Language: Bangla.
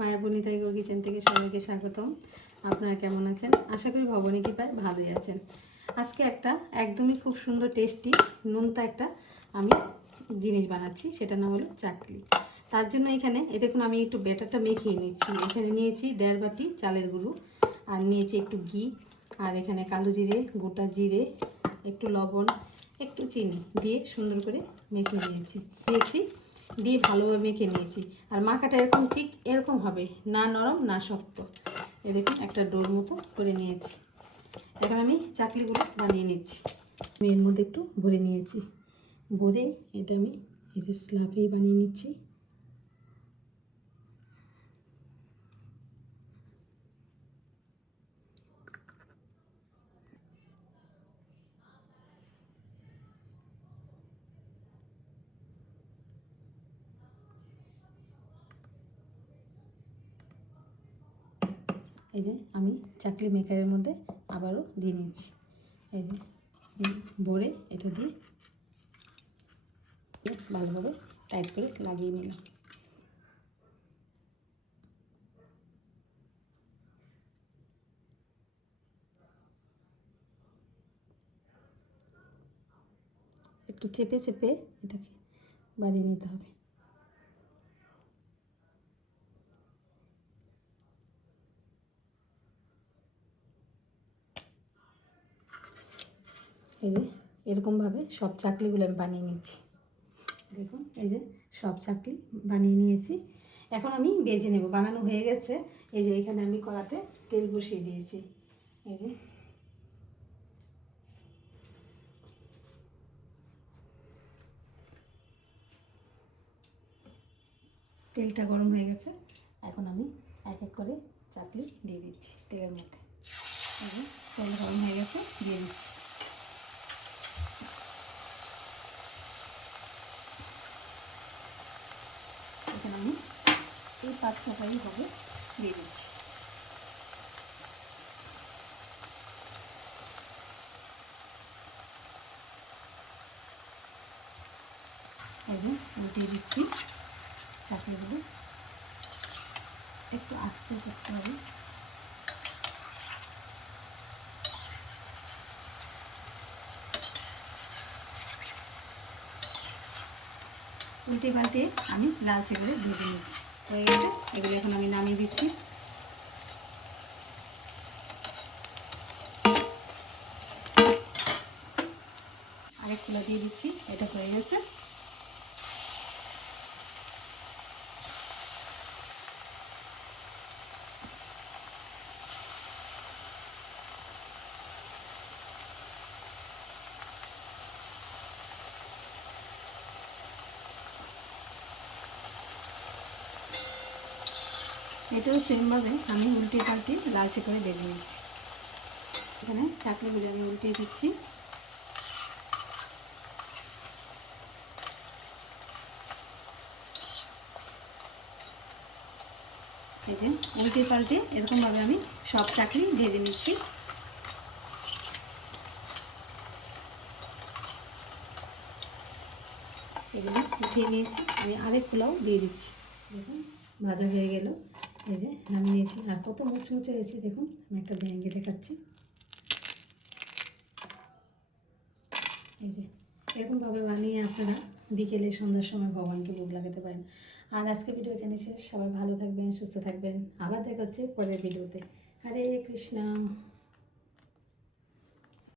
মায়াবনী টাইগর কিচেন থেকে সবাইকে স্বাগতম। আপনারা কেমন আছেন? আশা করি ভগবানের কৃপায় ভালোই আছেন। আজকে একটা একদমই খুব সুন্দর টেস্টি নোনতা একটা আমি জিনিস বানাচ্ছি, সেটা নাম হলো চাকলি। তার জন্য এখানে দেখুন আমি একটু ব্যাটারটা মেখিয়ে নিচ্ছি। এখানে নিয়েছি 1.5 বাটি চালের গুঁড়ো, আর নিয়েছি একটু ঘি, আর এখানে কালো জিরে, গোটা জিরে, একটু লবণ, একটু চিনি দিয়ে সুন্দর করে মেখে দিয়েছি দিয়ে ভালোভাবে মেখে নিয়েছি। আর মাখাটা এরকম ঠিক এরকম হবে, না নরম না শক্ত। এ দেখুন একটা ডোর মতো করে নিয়েছি। এখন আমি চাকলিগুলো বানিয়ে নিচ্ছি। আমি এর মধ্যে একটু ভরে নিয়েছি, ভরে এটা আমি এই যে স্লাফে বানিয়ে নিচ্ছি। এই যে আমি চাকলি মেকারের মধ্যে আবারও দিয়ে নিচ্ছি। এই যে ভরে এটা দিয়ে ভালোভাবে টাইট করে লাগিয়ে নিলাম। একটু চেপে চেপে এটাকে বানিয়ে নিতে হবে। এই যে এরকমভাবে সব চাকলিগুলো আমি বানিয়ে নিচ্ছি। দেখুন এই যে সব চাকলি বানিয়ে নিয়েছি। এখন আমি ভেজে নেব। বানানো হয়ে গেছে। এই যে এখানে আমি কড়াতে তেল বসিয়ে দিয়েছি। এই যে তেলটা গরম হয়ে গেছে। এখন আমি এক এক করে চাকলি দিয়ে দিচ্ছি তেলের মধ্যে। এই যে তেল গরম হয়ে গেছে, দিয়ে দিচ্ছি। এখানে আমি এই 5-6টাই হবে দিয়ে দিচ্ছি। এই যে উল্টিয়ে দিচ্ছি। চাকলিগুলো একটু আস্তে করতে হবে। উল্টে পাল্টে আমি লালচে করে ভেজে নিচ্ছি। হয়ে গেছে, এগুলো এখন আমি নামিয়ে দিচ্ছি। আরেক খোলা দিয়ে দিচ্ছি। এটা হয়ে গেছে। এটাও সেমভাবে আমি উল্টে পাল্টে লালচে করে ভেজে নিচ্ছি। এখানে চাকলিগুলো আমি উল্টিয়ে দিচ্ছি। এই যে উল্টে পাল্টে এরকমভাবে আমি সব চাকলি ভেজে নিচ্ছি। এগুলো উঠিয়ে নিয়েছি। আমি আরেক পোলাও দিয়ে দিচ্ছি। দেখুন ভাজা হয়ে গেল। এই যে নামিয়ে নিয়েছি। আর কত মুচমুচে হয়েছে দেখুন। আমি একটা ভেঙে দেখাচ্ছি। এই যে এরকমভাবে বানিয়ে আপনারা বিকেলে সন্ধ্যার সময় ভগবানকে ভোগ লাগাতে পারেন। আর আজকে ভিডিও এখানে শেষ। সবাই ভালো থাকবেন, সুস্থ থাকবেন। আবার দেখা হচ্ছে পরের ভিডিওতে। হরে কৃষ্ণ।